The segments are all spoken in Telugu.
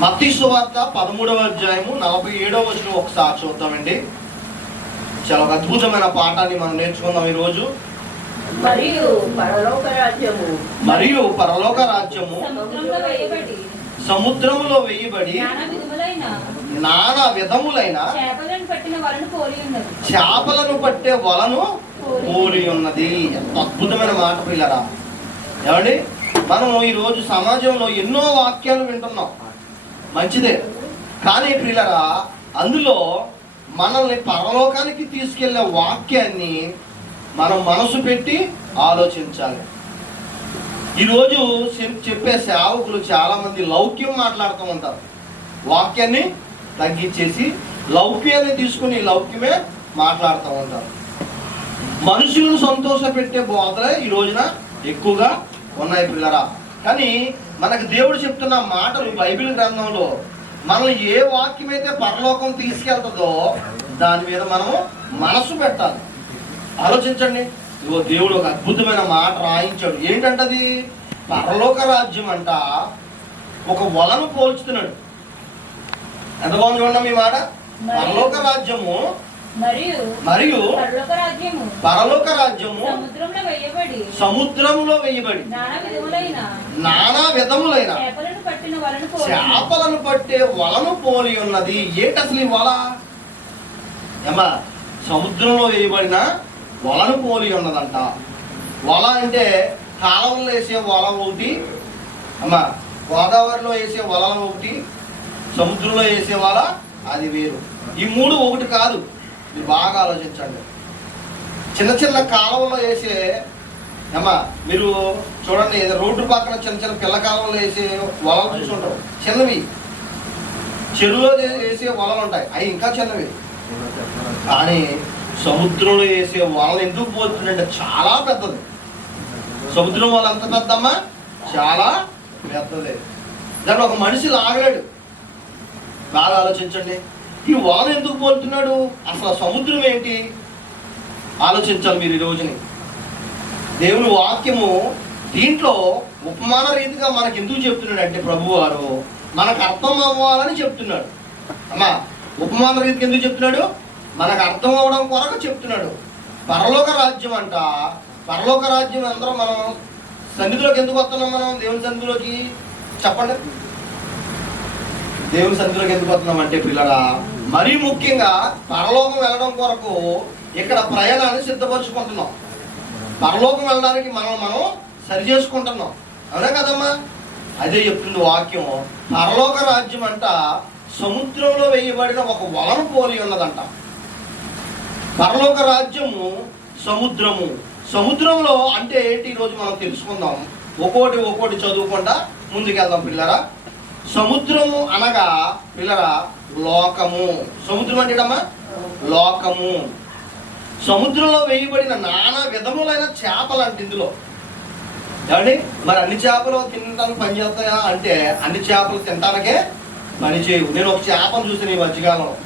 మత్తీసు వార్త పదమూడవ అధ్యాయము నలభై ఏడవ వచ్చిన ఒకసారి చూద్దామండి. చాలా అద్భుతమైన పాఠాన్ని మనం నేర్చుకుందాం ఈరోజు. మరియు పరలోక రాజ్యము. మరియు పరలోక రాజ్యము సముద్రంలో వేయబడి. సముద్రములో వేయబడి నానా విధములైన చేపలను పట్టే వలను పోలి ఉన్నది. అద్భుతమైన మాట పిల్లరా. ఏమండి? మనం ఈరోజు సమాజంలో ఎన్నో వాక్యాలు వింటున్నాం. మంచిదే. కానీ ప్రియులరా అందులో మనల్ని పరలోకానికి తీసుకెళ్ళే వాక్యాన్ని మనం మనసు పెట్టి ఆలోచించాలి. ఈరోజు చెప్పే సేవకులు చాలా మంది లౌక్యం మాట్లాడుతూ ఉంటారు. వాక్యాన్ని తగ్గించేసి లౌక్యాన్ని తీసుకుని లౌక్యమే మాట్లాడుతూ ఉంటారు. మనుషులను సంతోష పెట్టే బోధలే ఈ రోజున ఎక్కువగా ఉన్నాయి పిల్లరా కానీ మనకు దేవుడు చెప్తున్న మాటలు బైబిల్ గ్రంథంలో మనల్ని ఏ వాక్యం అయితే పరలోకం తీసుకెళ్తుందో దాని మీద మనము మనసు పెట్టాలి. ఆలోచించండి. ఇగో దేవుడు ఒక అద్భుతమైన మాట రాయించాడు. ఏంటంటది? పరలోక రాజ్యం అంట ఒక వలను పోల్చుతున్నాడు. ఎంత బాగుంది చూడండి మీ మాట? పరలోక రాజ్యము మరియు పరలోక రాజ్యము సముద్రంలో వేయబడి నానా విధములైన చేపలను పట్టే వలను పోలి ఉన్నది. ఏంటి అసలు ఈ వల? ఏమా సముద్రంలో వేయబడిన వలను పోలి ఉన్నదంట. వల అంటే కాలంలో వేసే వల ఒకటి అమ్మా గోదావరిలో వేసే వల ఒకటి సముద్రంలో వేసే వల అది వేరు. ఈ మూడు ఒకటి కాదు. మీరు బాగా ఆలోచించండి. చిన్న చిన్న కాలంలో వేసే అమ్మా మీరు చూడండి ఏదో రోడ్డు పక్కన చిన్న చిన్న పిల్ల కాలంలో వేసే వలలు చూసి ఉంటారు. చిన్నవి. చెరువులో వేసే వలలు ఉంటాయి. అవి ఇంకా చిన్నవి. కానీ సముద్రంలో వేసే వలలు ఎందుకు పోతుందంటే చాలా పెద్దది. సముద్రం వల ఎంత పెద్దమ్మా? చాలా పెద్దది. దాన్ని ఒక మనిషి లాగలేడు. బాగా ఆలోచించండి. ఈ వాన ఎందుకు పోతున్నాడు అసలు సముద్రం ఏంటి? ఆలోచించాలి మీరు ఈ రోజుని. దేవుని వాక్యము దీంట్లో ఉపమాన రీతిగా మనకి ఎందుకు చెప్తున్నాడు అంటే ప్రభు వారు మనకు అర్థం అవ్వాలని చెప్తున్నాడు. అమ్మా ఉపమాన రీతికి ఎందుకు చెప్తున్నాడు? మనకు అర్థం అవ్వడం కొరకు చెప్తున్నాడు. పరలోక రాజ్యం అంట. పరలోక రాజ్యం అందరం మనం సన్నిధిలోకి ఎందుకు వస్తున్నాం మనం? దేవుని సన్నిధిలోకి చెప్పండి. దేవుని సన్నిధిలోకి ఎందుకు వస్తున్నాం అంటే పిల్లడా మరీ ముఖ్యంగా పరలోకం వెళ్ళడం కొరకు ఇక్కడ ప్రయాణాన్ని సిద్ధపరచుకుంటున్నాం. పరలోకం వెళ్ళడానికి మనం మనం సరి చేసుకుంటున్నాం. అవునా కదమ్మా? అదే చెప్తుంది వాక్యం. పరలోక రాజ్యం అంట సముద్రంలో వేయబడిన ఒక వలను పోలి ఉన్నదంట. పరలోక రాజ్యము సముద్రము. సముద్రంలో అంటే ఏంటి ఈరోజు మనం తెలుసుకుందాం. ఒక్కోటి ఒక్కోటి చదువుకుంటా ముందుకెళ్దాం పిల్లరా. సముద్రము అనగా పిల్లరా లోకము. సముద్రం అంటే లోకము. సముద్రంలో వేయబడిన నానా విధములైన చేపలు అంటే ఇందులో. ఏమండి? మరి అన్ని చేపలు తినడానికి పనిచేస్తాయా అంటే అన్ని చేపలు తినడానికే పని చేయవు. నేను ఒక చేపను చూసాను ఈ మధ్యకాలంలో.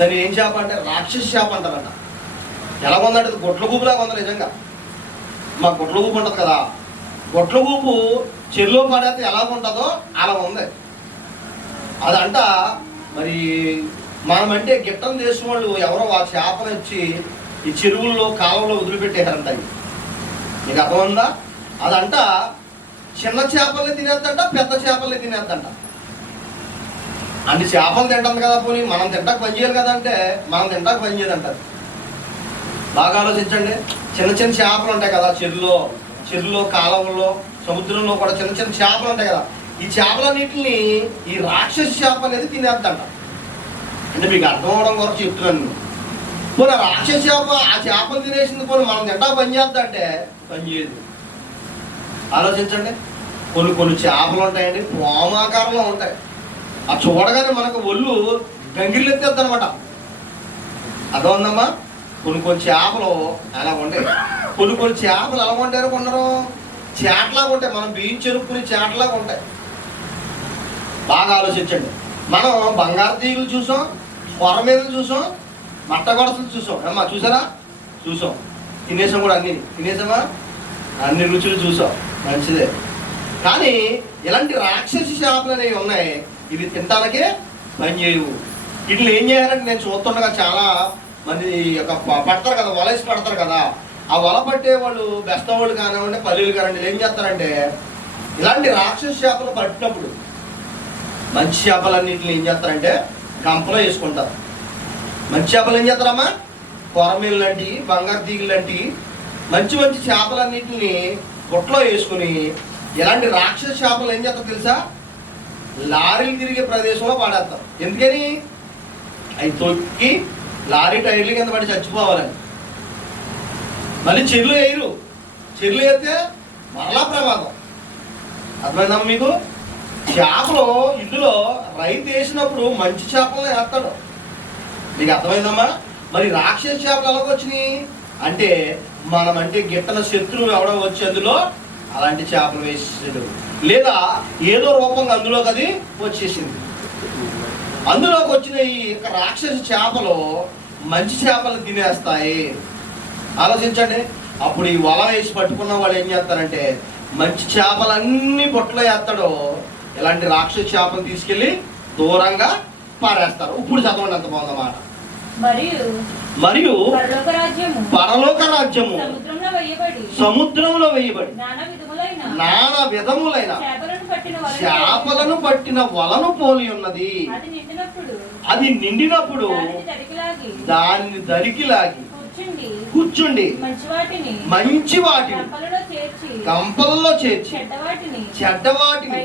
దాన్ని ఏం చేప అంటే రాక్షస చేప అంటారంట. ఎలా ఉందంటే అది గొడ్ల గూపులాగా ఉంది నిజంగా. మా గొడ్ల గూపు ఉంటుంది కదా. గొడ్ల గూపు చెల్లో పడేస్తే ఎలా ఉంటుందో అలా ఉంది. అదంట మరి మనమంటే గిట్టం చేసిన వాళ్ళు ఎవరో ఆ చేపను వచ్చి ఈ చెరువుల్లో కాలంలో వదిలిపెట్టేశారంట అవి నీకు అర్థమైందా? అదంట చిన్న చేపల్ని తినేద్దంట పెద్ద చేపల్ని తినేద్దంట. అన్ని చేపలు తింటాం కదా పోనీ మనం తింటాక పని చేయాలి కదా అంటే మనం తింటాక పని బాగా ఆలోచించండి. చిన్న చిన్న చేపలు ఉంటాయి కదా చెరువులో చెరువులో కాలంలో సముద్రంలో కూడా చిన్న చిన్న చేపలు ఉంటాయి కదా. ఈ చేపలన్నింటిని ఈ రాక్షస చేప అనేది తినేద్దంట. అంటే మీకు అర్థం అవడం కొరకు చెప్తున్నాను పోనీ రాక్షస చేప ఆ చేపలు తినేసింది పోనీ మనం తింటా పని చేద్దా పని చేయదు. ఆలోచించండి. కొన్ని కొన్ని చేపలు ఉంటాయండి పామాకారంలో ఉంటాయి. ఆ చూడగానే మనకు ఒళ్ళు గంగిరెత్తేద్ది ఎత్తేద్ది అనమాట అర్థమైందమ్మా కొన్ని కొన్ని చేపలు అలా ఉంటాయి? కొన్ని కొన్ని చేపలు ఎలా ఉంటారు కొన్నారు చేటలాగా ఉంటాయి. మనం బియ్యం చెరుపుకుని చేటలాగా ఉంటాయి. బాగా ఆలోచించండి. మనం బంగారు తీగలు చూసాం పొర మీద చూసాం మట్టగొడసలు చూసాం. అమ్మా చూసారా? చూసాం. తినేసాం కూడా అన్ని. తినేసామా? అన్ని రుచులు చూసాం. మంచిదే. కానీ ఇలాంటి రాక్షసి చేపలు అనేవి ఉన్నాయి ఇవి తినడానికే పనిచేయవు వీటిని ఏం చేయాలంటే నేను చూస్తుండగా చాలా మంది ఒక పడతారు కదా వల పడతారు కదా. ఆ వల పట్టే వాళ్ళు బెస్త వాళ్ళు కానివ్వండి పల్లెలు కానివ్వండి ఏం చేస్తారంటే ఇలాంటి రాక్షస చేపలు పట్టినప్పుడు మంచి చేపలన్నింటిని ఏం చేస్తారంటే గంపలో వేసుకుంటారు. మంచి చేపలు ఏం చేస్తారమ్మా? కొరమీలు లాంటివి బంగారు తీగలు లాంటివి మంచి మంచి చేపలన్నింటిని గుట్లో వేసుకుని ఇలాంటి రాక్షస చేపలు ఏం చేస్తారు తెలుసా? లారీలు తిరిగే ప్రదేశంలో పాడేస్తారు. ఎందుకని? అవి తొక్కి లారీ టైర్లు కింద పడి చచ్చిపోవాలని. మళ్ళీ చెర్లు వేయరు. చెర్లు వేస్తే మరలా ప్రమాదం. అర్థమైందమ్మా మీకు? చేపలు ఇందులో రైతు వేసినప్పుడు మంచి చేపలను వేస్తాడు. నీకు అర్థమైందమ్మా? మరి రాక్షస చేపలు ఎలాగొచ్చినాయి అంటే మనమంటే గిట్టన శత్రువు ఎవడో వచ్చి అందులో అలాంటి చేపలు వేసేసాడు. లేదా ఏదో రూపంగా అందులోకి అది వచ్చేసింది. అందులోకి వచ్చిన ఈ రాక్షస చేపలు మంచి చేపలు తినేస్తాయి. ఆలోచించండి. అప్పుడు ఈ వల వేసి పట్టుకున్న వాళ్ళు ఏం చేస్తారంటే మంచి చేపలన్నీ బొట్టలో వేస్తాడో. ఇలాంటి రాక్షస చేపలు తీసుకెళ్ళి దూరంగా పారేస్తారు. ఇప్పుడు చదవండి అంత బాగుందన్నమాట మరియు మరియు పరలోక రాజ్యము సముద్రంలో వేయబడి నానా విధములైన చేపలను పట్టిన వలన పోలి ఉన్నది. అది నిండినప్పుడు దానిని దాన్ని దరికిలాగి కూర్చుండి. మంచి వాటిని గంపలలో చేర్చి. గంపల్లో చేర్చి. చెడ్డ వాటిని చెడ్డ వాటిని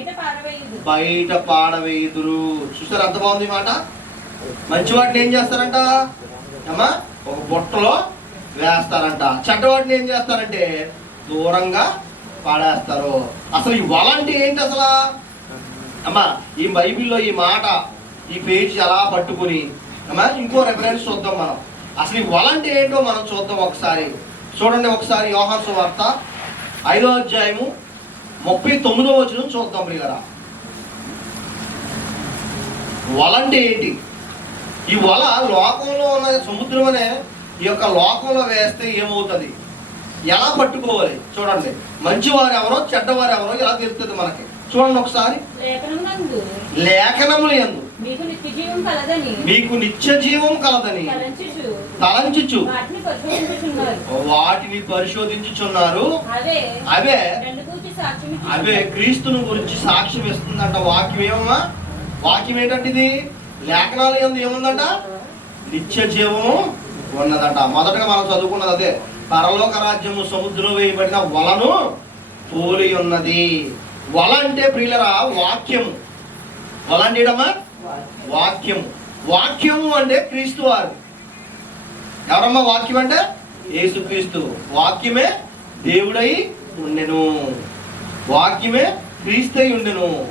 బయట పాడవేయుదురు చూసారు అంత బాగుంది మాట? మంచి వాటిని ఏం చేస్తారంట? అమ్మా ఒక బుట్టలో వేస్తారంట. చెడ్డ వాటిని ఏం చేస్తారంటే దూరంగా పాడేస్తారు. అసలు ఈ వల అంటే ఏంటి అసలు? అమ్మా ఈ బైబిల్లో ఈ మాట ఈ పేజీ అలా పట్టుకుని అమ్మా ఇంకో రెఫరెన్స్ చూద్దాం మనం. అసలు ఈ వల అంటే ఏంటో మనం చూద్దాం ఒకసారి. చూడండి ఒకసారి యోహాసు వార్త ఐదో అధ్యాయము ముప్పై తొమ్మిదో వచనం చూద్దాం ప్రియులరా. వల అంటే ఏంటి? ఈ వల లోకంలో ఉన్న సముద్రం అనే ఈ యొక్క లోకంలో వేస్తే ఏమవుతుంది? ఎలా పట్టుకోవాలి? చూడండి. మంచివారు ఎవరో చెడ్డవారు ఎవరో ఎలా తెలుస్తుంది మనకి? చూడండి ఒకసారి. లేఖనములు ఎందు మీకు నిత్య జీవం కలదని. తలంచుచు. వాటిని పరిశోధించుచున్నారు. వాటిని పరిశోధించుచున్నారు. అవే అవే. క్రీస్తును గురించి సాక్ష్యం ఇస్తుందంట వాక్యం ఏమమ్మా? వాక్యం ఏంటంటే ఇది లేఖనాలు ఏముందంట? నిత్య జీవము ఉన్నదంట. మొదటగా మనం చదువుకున్నది అదే. పరలోక రాజ్యము సముద్రం వేయబడిన వలను పోలి ఉన్నది. వల అంటే ప్రియులరా వాక్యము. వల అంటే వాక్యము. వాక్యము. అంటే క్రీస్తు వారు ఎవరమ్మా వాక్యం అంటే? యేసుక్రీస్తు. వాక్యమే దేవుడై ఉండెను. వాక్యమే క్రీస్తై ఉండెను.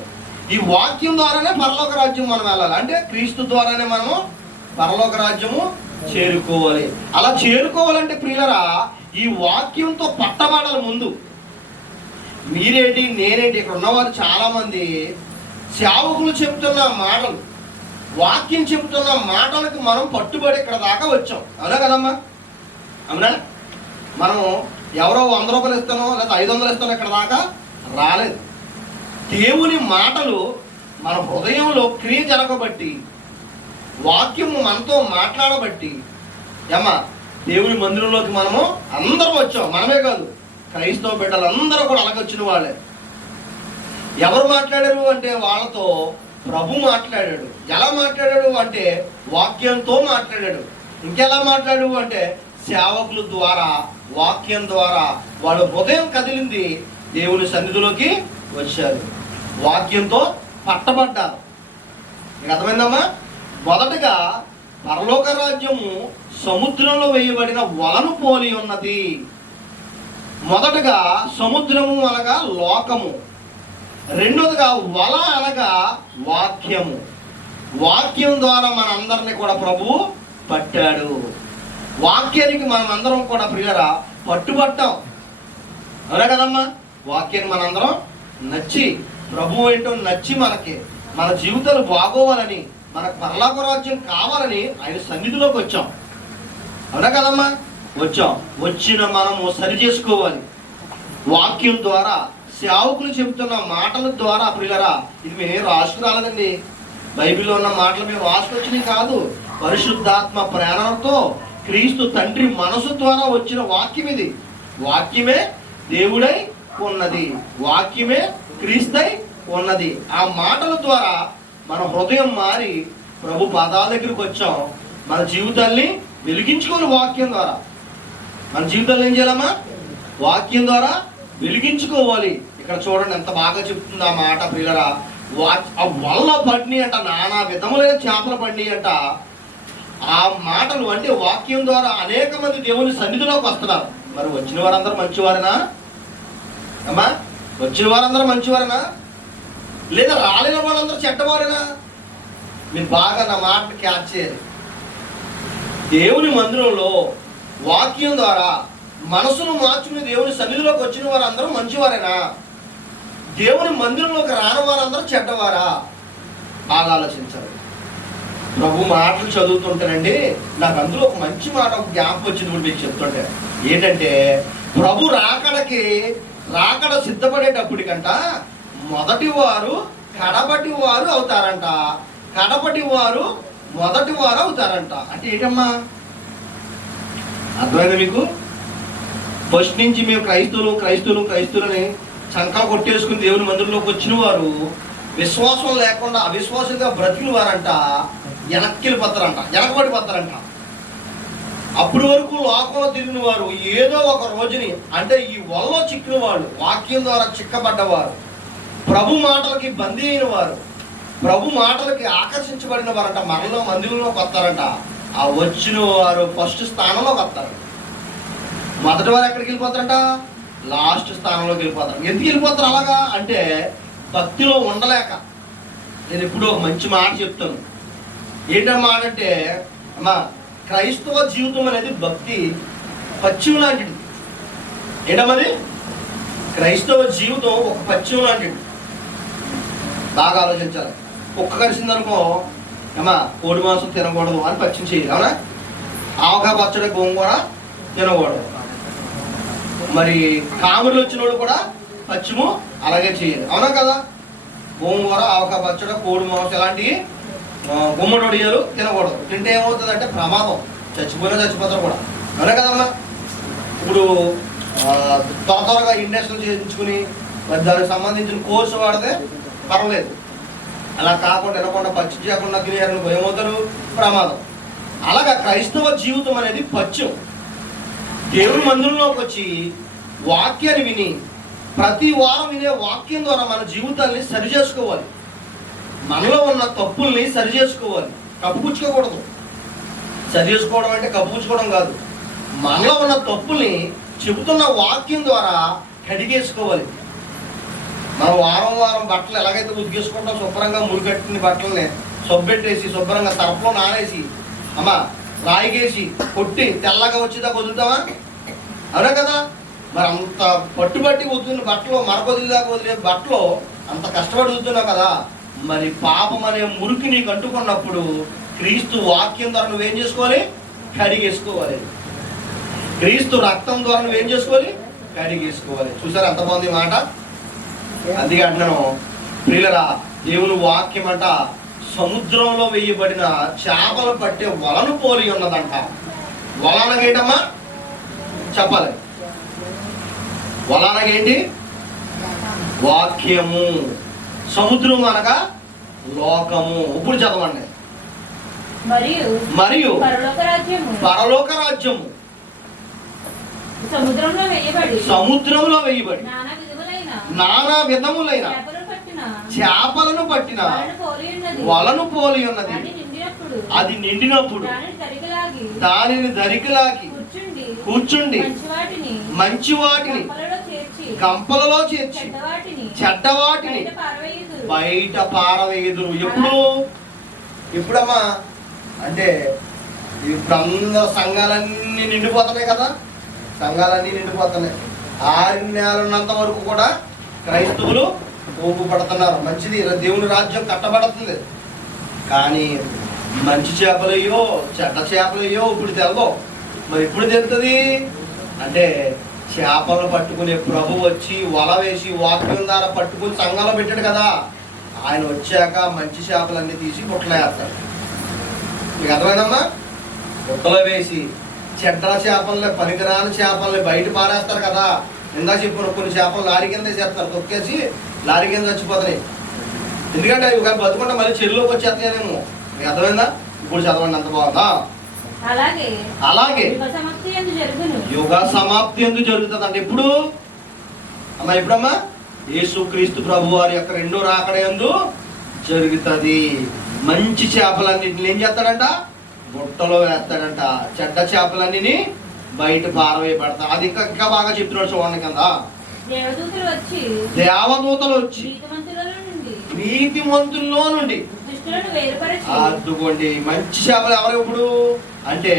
ఈ వాక్యం ద్వారానే పరలోక రాజ్యం మనం వెళ్ళాలి. అంటే క్రీస్తు ద్వారానే మనము పరలోక రాజ్యము చేరుకోవాలి. అలా చేరుకోవాలంటే ప్రియులరా ఈ వాక్యంతో పట్టబడాలి ముందు. మీరేంటి నేనేంటి ఇక్కడ ఉన్నవారు చాలా మంది సేవకులు చెప్తున్న మాటలు. వాక్యం చెబుతున్న మాటలకు మనం పట్టుబడి ఇక్కడ దాకా వచ్చాం. అవునా కదమ్మా? అవునా? మనము ఎవరో వంద రూపాయలు ఇస్తానో లేదా ఐదు వందలు ఇస్తానో ఇక్కడ దాకా రాలేదు. దేవుని మాటలు మన హృదయంలో క్రియ జరగబట్టి వాక్యము మనతో మాట్లాడబట్టి ఏమ్మా దేవుని మందిరంలోకి మనము అందరం వచ్చాం. మనమే కాదు క్రైస్తవ బిడ్డలు అందరూ కూడా అలగొచ్చిన వాళ్ళే. ఎవరు మాట్లాడారు అంటే వాళ్ళతో ప్రభు మాట్లాడాడు. ఎలా మాట్లాడాడు అంటే వాక్యంతో మాట్లాడాడు. ఇంకెలా మాట్లాడు అంటే సేవకుల ద్వారా వాక్యం ద్వారా వాళ్ళ హృదయం కదిలింది దేవుని సన్నిధిలోకి వచ్చారు వాక్యంతో పట్టబడ్డారు మీకు అర్థమైందమ్మా? మొదటగా పరలోక రాజ్యము సముద్రంలో వేయబడిన వలను పోలి ఉన్నది. మొదటగా సముద్రము అనగా లోకము. రెండోదిగా వల అనగా వాక్యము. వాక్యం ద్వారా మనందరిని కూడా ప్రభువు పట్టాడు. వాక్యానికి మనం అందరం కూడా ప్రియరా పట్టుబట్టాం. అవునా కదమ్మా? వాక్యాన్ని మనందరం నచ్చి ప్రభు ఏంటో నచ్చి మనకి మన జీవితాలు బాగోవాలని మన పరలోక రాజ్యం కావాలని ఆయన సన్నిధిలోకి వచ్చాం. అవునా కదమ్మా? వచ్చాం. వచ్చిన మనము సరి చేసుకోవాలి. వాక్యం ద్వారా సేవకులు చెబుతున్న మాటల ద్వారా ప్రియులరా ఇది మేము రాసుకు రాలేదండి. బైబిల్లో ఉన్న మాటలు మేము రాసుకొచ్చినవి కాదు పరిశుద్ధాత్మ ప్రేరణతో క్రీస్తు తండ్రి మనసు ద్వారా వచ్చిన వాక్యం ఇది. వాక్యమే దేవుడై ఉన్నది. వాక్యమే క్రీస్తై ఉన్నది. ఆ మాటల ద్వారా మన హృదయం మారి ప్రభు పాదాల దగ్గరికి వచ్చాం. మన జీవితాల్ని వెలిగించుకోవాలి వాక్యం ద్వారా. మన జీవితంలో ఏం చేయాలమ్మా? వాక్యం ద్వారా వెలిగించుకోవాలి. ఇక్కడ చూడండి ఎంత బాగా చెప్తుంది ఆ మాట పిల్లరా వా ఆ వల్ల పడిని అంట నానా విధములైన చేపలు పడిని అంట. ఆ మాటలు అంటే వాక్యం ద్వారా అనేక మంది దేవుని సన్నిధిలోకి వస్తున్నారు. మరి వచ్చిన వారందరూ మంచివారేనా? అమ్మా వచ్చిన వారందరూ మంచివారేనా? లేదా రాలేని వాళ్ళందరూ చెడ్డవారేనా? మీరు బాగా నా మాట క్యాచ్ చేయాలి. దేవుని మందిరంలో వాక్యం ద్వారా మనసును మార్చుకుని దేవుని సన్నిధిలోకి వచ్చిన వారందరూ మంచివారేనా? దేవుని మందిరంలోకి రాని వారందరూ చెడ్డవారా? బాగా ఆలోచించాలి. ప్రభు మాటలు చదువుతుంటానండి నాకు అందులో ఒక మంచి మాట ఒక జ్ఞాపకం వచ్చింది మీకు చెప్తుంటే. ఏంటంటే ప్రభు రాకడకి రాకడ సిద్ధపడేటప్పటికంట మొదటి వారు కడపటి వారు అవుతారంట. కడపటి వారు మొదటి వారు అవుతారంట. అంటే ఏంటమ్మా? అర్థమైంది మీకు? ఫస్ట్ నుంచి మేము క్రైస్తవులు క్రైస్తవులు క్రైస్తవులని చంకా కొట్టేసుకుని దేవుని మందిరంలోకి వచ్చిన వారు విశ్వాసం లేకుండా అవిశ్వాసంగా బ్రతికిన వారంట వెనక్కి వెళ్ళిపోతారంట వెనకబడిపోతారంట అప్పటి వరకు లోకంలో తిరిగిన వారు ఏదో ఒక రోజుని అంటే ఈ వల్ల చిక్కిన వాళ్ళు వాక్యం ద్వారా చిక్కబడ్డవారు ప్రభు మాటలకి బందీ అయిన వారు ప్రభు మాటలకి ఆకర్షించబడిన వారంట మనలో మందిరంలోకి వస్తారంట. ఆ వచ్చిన వారు ఫస్ట్ స్థానంలోకి వస్తారు. మొదటి వారు ఎక్కడికి వెళ్ళిపోతారంట? లాస్ట్ స్థానంలోకి వెళ్ళిపోతారు. ఎందుకు వెళ్ళిపోతారు అలాగా? అంటే భక్తిలో ఉండలేక. నేను ఇప్పుడు ఒక మంచి మాట చెప్తాను. ఏంటమ్మా అంటే అమ్మా క్రైస్తవ జీవితం అనేది భక్తి పశ్చిమ లాంటిది. ఏంటమ్మది క్రైస్తవ జీవితం ఒక పశ్చిమ లాంటిది. బాగా ఆలోచించాలి. కుక్క కరిసిందనుకో అమ్మా కోడి మాంసం తినకూడదు అని పచ్చిమ చేయాలి. అవునా? ఆవకాయ పచ్చడి గోంగూర తినకూడదు. మరి కాములు వచ్చిన వాళ్ళు కూడా పచ్చిము అలాగే చేయాలి అవునా కదా? గోంగూర ఆవక పచ్చడ కోడి మాంసం ఇలాంటివి ఆ, గుమ్మడి వడియాలు తినకూడదు. తింటే ఏమవుతుంది అంటే ప్రమాదం. చచ్చిపోయినా చచ్చిపోతారు కూడా. అవునా కదమ్మా? ఇప్పుడు త్వర త్వరగా ఇండస్ట్రీలు చేయించుకుని మరి దానికి సంబంధించిన కోర్సు వాడితే పర్వాలేదు. అలా కాకుండా తినకుండా పచ్చి చేయకుండా తినేయాలని ఏమవుతారు? ప్రమాదం. అలాగా క్రైస్తవ జీవితం అనేది పచ్చం దేవుని మందిరంలోకి వచ్చి వాక్యాన్ని విని ప్రతి వారం వినే వాక్యం ద్వారా మన జీవితాల్ని సరి చేసుకోవాలి. మనలో ఉన్న తప్పుల్ని సరి చేసుకోవాలి. కప్పుపుచ్చుకోకూడదు సరి చేసుకోవడం అంటే కప్పుపుచ్చుకోవడం కాదు. మనలో ఉన్న తప్పుల్ని చెబుతున్న వాక్యం ద్వారా కడిగేసుకోవాలి. మనం వారం వారం బట్టలు ఎలాగైతే ఉతికేసుకుంటాం శుభ్రంగా మురికట్టిన బట్టలని సొబ్బెట్టేసి శుభ్రంగా సర్ఫలో నానేసి అమ్మా రాయిగేసి కొట్టి తెల్లగా వచ్చేదాకా వదులుతావా అవునా కదా? మరి అంత పట్టుబట్టి వదులుతున్న బట్టలు మరకొదిలిదాకా వదిలే బట్టలు అంత కష్టపడి వదులుతున్నావు కదా? మరి పాపం అనే మురికి నీకు అంటుకున్నప్పుడు క్రీస్తు వాక్యం ద్వారా నువ్వేం చేసుకోవాలి? కడిగేసుకోవాలి. క్రీస్తు రక్తం ద్వారా నువ్వేం చేసుకోవాలి? కడిగేసుకోవాలి. చూసారు ఎంత బాగుంది మాట? అందుకే అంటున్నాను ప్రియులరా దేవుని వాక్యం అంట సముద్రంలో వేయబడిన చేపలు పట్టే వలను పోలి ఉన్నదంట. వల అనగేంటమ్మా చెప్పాలి. వల అనగేంటి వాక్యము. సముద్రం అనగా లోకము. ఇప్పుడు చదవండి. మరియు పరలోక రాజ్యము. పరలోక రాజ్యము. సముద్రంలో వేయబడి సముద్రంలో వేయబడి నానా విధములైన చేపలను పట్టిన. వలను పోలి ఉన్నది. అది నిండినప్పుడు. దానిని దరికిలాగి కూర్చుండి. మంచి వాటిని కప్పలలో చేర్చి. గంపలలో చేర్చి. చెడ్డవాటిని. చెడ్డ వాటిని బయట పారవేయుదురు. ఎప్పుడు? ఎప్పుడమ్మా? అంటే ఇప్పుడు అందరూ సంఘాలన్నీ నిండిపోతున్నాయి కదా. సంఘాలన్నీ నిండిపోతున్నాయి. ఆరు నెలలున్నంత వరకు కూడా క్రైస్తవులు ఊపు పడుతున్నారు మంచిది దేవుని రాజ్యం కట్టబడుతుంది. కానీ మంచి చేపలయ్యో చెడ్డ చేపలయ్యో ఇప్పుడు తెలదు మరి ఇప్పుడు తెలుతుంది అంటే చేపలు పట్టుకునే ప్రభు వచ్చి వల వేసి వాక్యం ద్వారా పట్టుకుని సంఘంలో పెట్టాడు కదా. ఆయన వచ్చాక మంచి చేపలన్నీ తీసి బుట్టలో వేస్తాడు. మీకు అర్థమైందమ్మా? బుట్టలో వేసి చెడ్డ చేపల్ని పనికిరాని చేపల్ని బయట పారేస్తారు కదా. ఇందాక చెప్పిన కొన్ని చేపలు లారీ కింద చేస్తారు తొక్కేసి లారీ కింద చచ్చిపోతాయి ఎందుకంటే అవి కానీ బతుకుంటే మళ్ళీ చెరువులోకి వచ్చేస్తాయేమో మీకు అర్థమైందా? ఇప్పుడు చదవండి అంత బాగుందా? అలాగే. యుగ సమాప్తి ఎందుకు జరుగుతుంది అంటే ఎప్పుడు? అమ్మా ఎప్పుడమ్మా? యేసుక్రీస్తు ప్రభు వారి యొక్క రెండో రాకడ ఎందు జరుగుతుంది. మంచి చేపలన్నింటిని ఏం చేస్తాడంట? బుట్టలో వేస్తాడంట. చెడ్డ చేపలన్నీ బయట పారవేయబడతా. అది ఇంకా ఇంకా బాగా చెప్తున్నాడు చూడండి కింద. దేవదూతలు వచ్చి దేవదూతలు వచ్చి నుండి నీతిమంతుల్లో నుండి అద్దుకోండి. మంచి చేపలు ఎవరు ఇప్పుడు? అంటే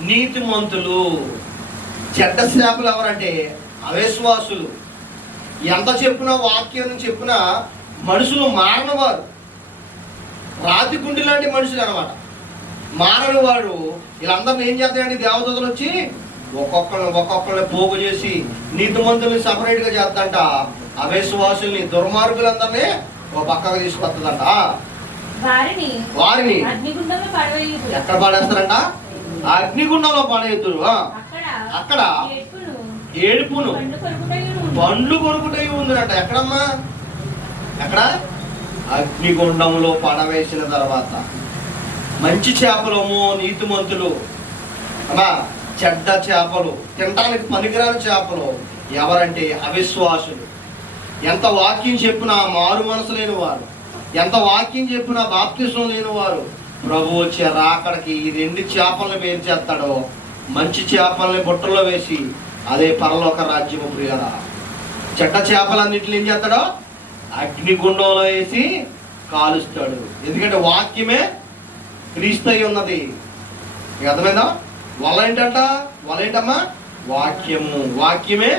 నీతిమంతులు. చెడ్డ చేపలు ఎవరంటే? అవిశ్వాసులు. ఎంత చెప్పినా వాక్యం చెప్పినా మనుషులు మారనవారు. రాతి గుండి లాంటి మనుషులు అనమాట. మారని వాడు వీళ్ళందరిని ఏం చేస్తాయండి దేవదూతలు వచ్చి ఒక్కొక్కరిని ఒక్కొక్కరిని పోగు చేసి నీతిమంతుల్ని సపరేట్గా చేద్దంట. అవిశ్వాసుల్ని దుర్మార్గులందరినీ ఒక పక్కకు తీసుకొస్తుందంట వారిని వారిని. ఎక్కడ పాడేస్తారంట? అగ్నిగుండంలో పాడేద్దురు అక్కడ ఏడ్పును పండ్లు కొరుకుటై ఉందిరంట. ఎక్కడమ్మా? ఎక్కడ? అగ్నిగుండంలో పడవేసిన తర్వాత. మంచి చేపలము నీతిమంతులు అమ్మా చెడ్డ చేపలు తినడానికి పనికిరాని చేపలు ఎవరంటే అవిశ్వాసులు. ఎంత వాక్యం చెప్పినా మారు మనసు లేని వారు ఎంత వాక్యం చెప్పినా బాప్తిసం లేని వారు ప్రభు వచ్చే రాకడికి ఈ రెండు చేపలను వేరు చేస్తాడో మంచి చేపల్ని బుట్టలో వేసి అదే పరలోక రాజ్యము ప్రియరా చెడ్డ చేపలన్నింటిని ఏం చేస్తాడో? అగ్నిగుండంలో వేసి కాలుస్తాడు. ఎందుకంటే వాక్యమే క్రీస్తు అయి ఉన్నది. అర్థమైందా? వల ఏంటంట వల ఏంటమ్మా వాక్యము. వాక్యమే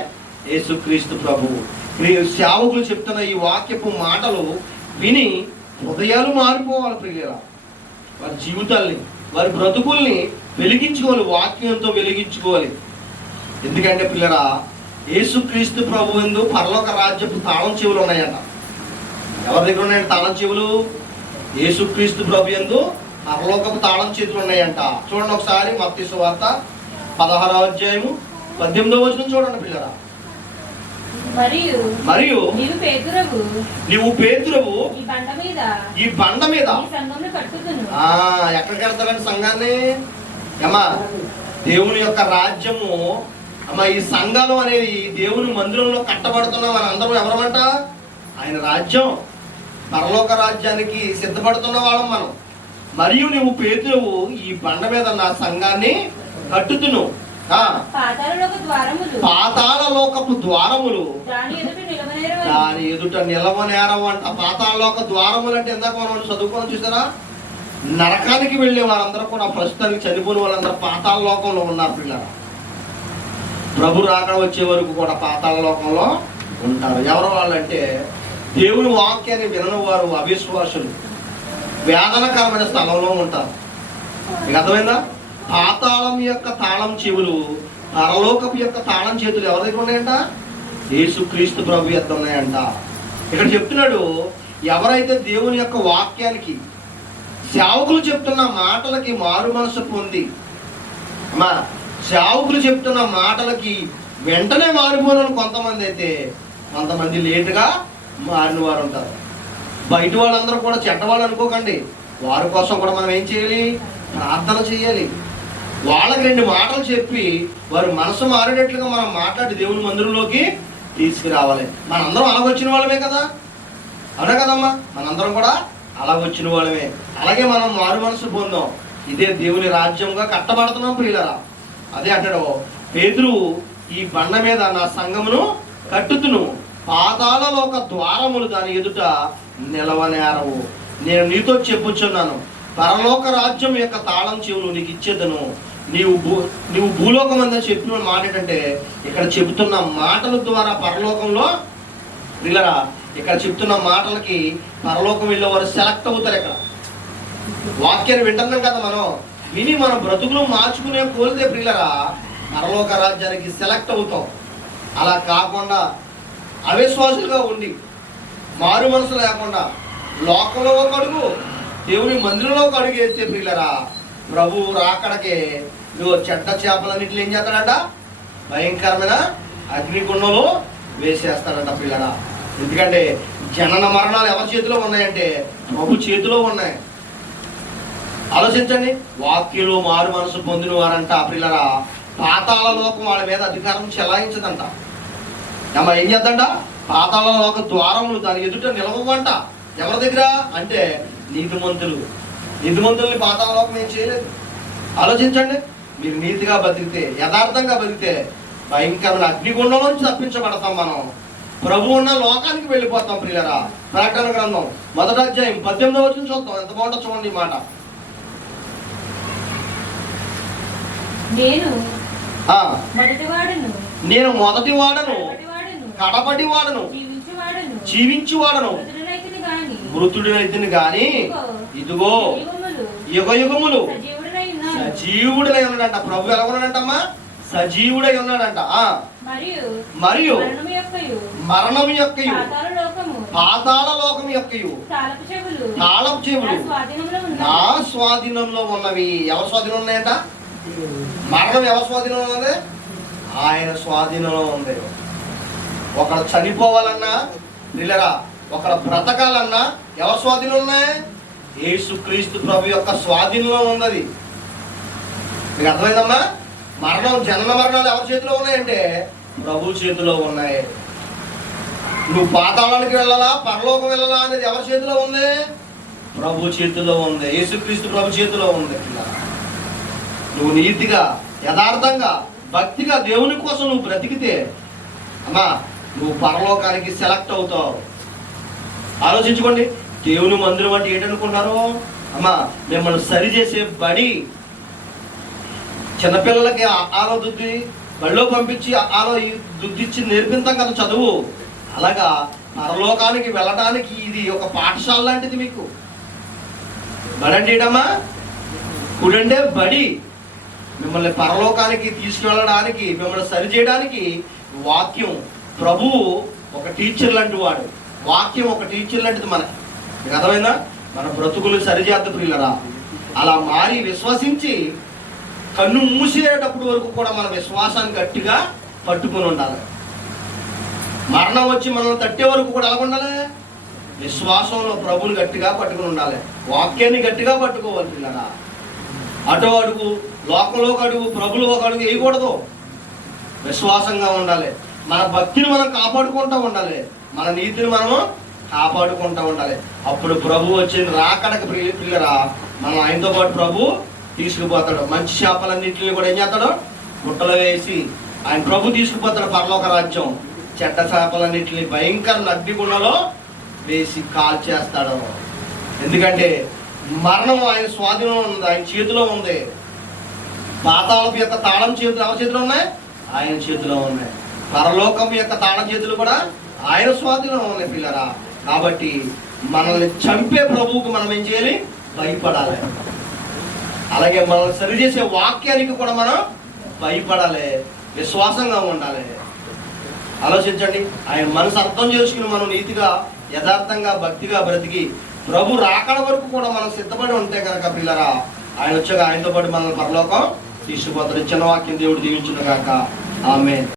యేసుక్రీస్తు ప్రభువు ప్రియ సేవకులు చెప్తున్న ఈ వాక్యపు మాటలు విని హృదయాలు మారిపోవాలి ప్రియుల వారి జీవితాల్ని వారి బ్రతుకుల్ని వెలిగించుకోవాలి వాక్యంతో వెలిగించుకోవాలి. ఎందుకంటే పిల్లరా యేసుక్రీస్తు ప్రభు ఎందు పరలోక రాజ్యపు తాళం చెవులు ఉన్నాయంట. ఎవరి దగ్గర ఉన్నాయండి తాళం చెవులు? యేసుక్రీస్తు ప్రభు ఎందు పరలోకపు తాళం చేతులు ఉన్నాయంట చూడండి ఒకసారి మత్తి వార్త పదహారవ అధ్యాయము పద్దెనిమిదవ వచనం చూడండి పిల్లరా. మరియు మరియు నీవు పేతురవు నీవు పేతురవు ఈ బండ మీద ఈ బండ మీద. ఆ ఎక్కడికి వెళ్తారండి సంఘాన్ని? ఏమా దేవుని యొక్క రాజ్యము అమ్మా ఈ సంఘాలు అనేది దేవుని మందిరంలో కట్టబడుతున్న మన అందరూ ఎవరమంట? ఆయన రాజ్యం. పరలోక రాజ్యానికి సిద్ధపడుతున్న వాళ్ళం మనం. మరియు నువ్వు పేతురువు ఈ బండ మీద నా సంఘాన్ని కట్టుతును పాతాళ లోకపు ద్వారములు. దాని ఎదుట నిలవనేరవని దాని ఎదుట నిలవ నేరం అంట. పాతాళలోక ద్వారములు అంటే ఇందాక మనం చదువుకొని చూసారా? నరకానికి వెళ్ళే వారందరూ కూడా ప్రస్తుతానికి చనిపోయిన వాళ్ళందరూ పాతాళ లోకంలో ఉన్నారు పిల్లలు. ప్రభు రాకడ వచ్చే వరకు కూడా పాతాళ లోకంలో ఉంటారు. ఎవరు వాళ్ళంటే దేవుని వాక్యాన్ని వినని వారు అవిశ్వాసులు. వేదనకరమైన స్థలంలో ఉంటారు మీకు అర్థమైందా? పాతాళం యొక్క తాళం చెవులు పరలోకపు యొక్క తాళం చేతులు ఎవరి దగ్గర ఉన్నాయంట? యేసుక్రీస్తు ప్రభు యొక్క ఉన్నాయంట. ఇక్కడ చెప్తున్నాడు ఎవరైతే దేవుని యొక్క వాక్యానికి సేవకులు చెప్తున్న మాటలకి మారు మనసు పొంది అమ్మా సేవకులు చెప్తున్న మాటలకి వెంటనే మారిపోయిన కొంతమంది అయితే కొంతమంది లేటుగా మారిన వారు ఉంటారు. బయట వాళ్ళందరూ కూడా చెడ్డవాళ్ళు అనుకోకండి. వారి కోసం కూడా మనం ఏం చేయాలి? ప్రార్థన చేయాలి. వాళ్ళకి రెండు మాటలు చెప్పి వారి మనసు మారేటట్లుగా మనం మాట్లాడి దేవుని మందిరంలోకి తీసుకురావాలి. మనందరం అలా వచ్చిన వాళ్ళమే కదా? అవునా కదమ్మా? మనందరం కూడా అలా వచ్చిన వాళ్ళమే. అలాగే మనం మారు మనసు పొందాం. ఇదే దేవుని రాజ్యంగా కట్టబడుతున్నాం ప్రియులరా. అదే అంటాడు పేదరు ఈ బండ మీద నా సంఘమును కట్టుతును. పాతాళలో ఒక ద్వారములు దాని ఎదుట నిలవనేరవు. నేను నీతో చెప్పుచున్నాను పరలోక రాజ్యం యొక్క తాళం చెవులు నీకు ఇచ్చేదను. నీవు భూ నీవు భూలోకం అందని చెప్పిన మాట ఏంటంటే ఇక్కడ చెబుతున్న మాటల ద్వారా పరలోకంలో పిల్లరా ఇక్కడ చెప్తున్న మాటలకి పరలోకం వెళ్ళే వారు సెలెక్ట్ అవుతారు ఇక్కడ. వాక్యాన్ని వింటున్నాం కదా మనం? విని మన బ్రతుకులు మార్చుకునే కోరితే ప్రియులరా పరలోక రాజ్యానికి సెలెక్ట్ అవుతాం. అలా కాకుండా అవిశ్వాసులుగా ఉండి మారు మనసు లేకుండా లోకంలో ఒక అడుగు దేవుని మందిరంలో ఒక అడుగు వేస్తే పిల్లరా ప్రభు రాకడకే నువ్వు చెడ్డ చేపలన్నింటిలో ఏం చేస్తాడట? భయంకరమైన అగ్నిగుండంలో వేసేస్తాడట పిల్లరా ఎందుకంటే జనన మరణాలు ఎవరి చేతిలో ఉన్నాయంటే ప్రభు చేతిలో ఉన్నాయి. ఆలోచించండి వాక్యులు మారు మనసు పొందిన వారంట పిల్లరా పాతాల లోకం వాళ్ళ మీద అధికారం చెలాయించదంట. అమ్మ ఏం చేద్దంట? పాతాళ లోక ద్వారములు దాని ఎదుట నిలవంట ఎవరి దగ్గర? అంటే నీతిమంతులు. నీతిమంతుల్ని పాతాళ లోకం ఏం చేయలేదు. ఆలోచించండి. మీరు నీతిగా బతికితే యథార్థంగా బతికితే భయంకరమైన అగ్నిగుండం నుంచి తప్పించబడతాం మనం. ప్రభు ఉన్న లోకానికి వెళ్ళిపోతాం ప్రియులరా. ప్రకటన గ్రంథం మొదటి అధ్యాయం పద్దెనిమిదో వచ్చిన చూద్దాం. ఎంత బాగుంటుందో చూడండి ఈ మాట. నేను మొదటి వాడను నేను మొదటి వాడను మొదటి వాడను జీవించి వాడను వాడను మృతుడనైతిని గాని ఇదిగో యుగ యుగములు సజీవుడై ఉన్నాడంట ప్రభు ఎలా ఉన్నాడంటమ్మా? సజీవుడై ఉన్నాడంట మరియు మరణం పాతాళ లోకము. పాతాళ లోకం యొక్కయు. తాళపు చెవులు. తాళం నా స్వాధీనంలో ఉన్నవి. ఎవరి స్వాధీనం ఉన్నాయంట? మరణం ఎవరి స్వాధీనంలో ఉన్నది? ఆయన స్వాధీనంలో ఉంది. ఒకడు చనిపోవాలన్నా పిల్లరా ఒకడు బ్రతకాలన్నా ఎవరి స్వాధీనం ఉన్నాయి? యేసుక్రీస్తు ప్రభు యొక్క స్వాధీనంలో ఉన్నది. మీకు అర్థమైందమ్మా? మరణం జనన మరణాలు ఎవరి చేతిలో ఉన్నాయంటే? ప్రభు చేతిలో ఉన్నాయి. నువ్వు పాతాళానికి వెళ్ళాలా? పరలోకం వెళ్ళాలా? అనేది ఎవరి చేతిలో ఉంది? ప్రభు చేతిలో ఉంది. యేసుక్రీస్తు ప్రభు చేతిలో ఉంది. పిల్లరా. నువ్వు నీతిగా యథార్థంగా భక్తిగా దేవుని కోసం నువ్వు బ్రతికితే అమ్మా నువ్వు పరలోకానికి సెలెక్ట్ అవుతావు. ఆలోచించుకోండి. దేవుని మందిరం అంటే ఏంటనుకుంటారు అమ్మా మిమ్మల్ని సరిచేసే బడి. చిన్నపిల్లలకి ఆలో దుద్ది బడిలో పంపించి ఆలో దుద్దిచ్చి నేర్పించాం కదా చదువు. అలాగా పరలోకానికి వెళ్ళడానికి ఇది ఒక పాఠశాల లాంటిది మీకు. బడి ఏటమ్మా? ఏంటమ్మా కుడంటే బడి. మిమ్మల్ని పరలోకానికి తీసుకువెళ్ళడానికి మిమ్మల్ని సరిచేయడానికి వాక్యం ప్రభువు ఒక టీచర్ లాంటి వాడు. వాక్యం ఒక టీచర్ లాంటిది మన మీకు అర్థమైందా? మన బ్రతుకులు సరిజాత ప్రియులరా. అలా మారి విశ్వసించి కన్ను మూసేటప్పుడు వరకు కూడా మన విశ్వాసాన్ని గట్టిగా పట్టుకొని ఉండాలి. మరణం వచ్చి మనల్ని తట్టే వరకు కూడా ఎలా ఉండాలి? విశ్వాసంలో ప్రభుని గట్టిగా పట్టుకుని ఉండాలి. వాక్యాన్ని గట్టిగా పట్టుకోవాలి పిల్లరా అటో అడుగు లోకంలో ఒక అడుగు ప్రభులు ఒక అడుగు వేయకూడదు. విశ్వాసంగా ఉండాలి. మన భక్తిని మనం కాపాడుకుంటూ ఉండాలి. మన నీతిని మనము కాపాడుకుంటూ ఉండాలి. అప్పుడు ప్రభు వచ్చిన రాకడకు పిల్లరా మనం ఆయనతో పాటు ప్రభు తీసుకుపోతాడు. మంచి చేపలన్నింటిని కూడా ఏం చేస్తాడు? గుట్టలో వేసి ఆయన ప్రభు తీసుకుపోతాడు పర్లోక రాజ్యం. చెడ్డ చేపలన్నింటిని భయంకర అగ్నిగుండంలో వేసి కాల్ చేస్తాడు ఎందుకంటే మరణం ఆయన స్వాధీనంలో ఉంది ఆయన చేతిలో ఉంది. పాతాళపు యొక్క తాళం చేతులు ఎవరి చేతిలో ఉన్నాయి? ఆయన చేతిలో ఉన్నాయి. పరలోకం యొక్క తాళం చేతులు కూడా ఆయన స్వాధీనం ఉంది పిల్లరా. కాబట్టి మనల్ని చంపే ప్రభువుకు మనం ఏం చేయాలి? భయపడాలి. అలాగే మనల్ని సరిచేసే వాక్యానికి కూడా మనం భయపడాలి. విశ్వాసంగా ఉండాలి. ఆలోచించండి. ఆయన మనసు అర్థం చేసుకుని మనం నీతిగా యథార్థంగా భక్తిగా బ్రతికి ప్రభు రాకడ వరకు కూడా మనం సిద్ధపడి ఉంటే కనుక పిల్లరా ఆయన వచ్చాక ఆయనతో పాటు మనల్ని పరలోకం తీసుకుపోతారు. చిన్న వాక్యం దేవుడు దీవించును కాక ఆమె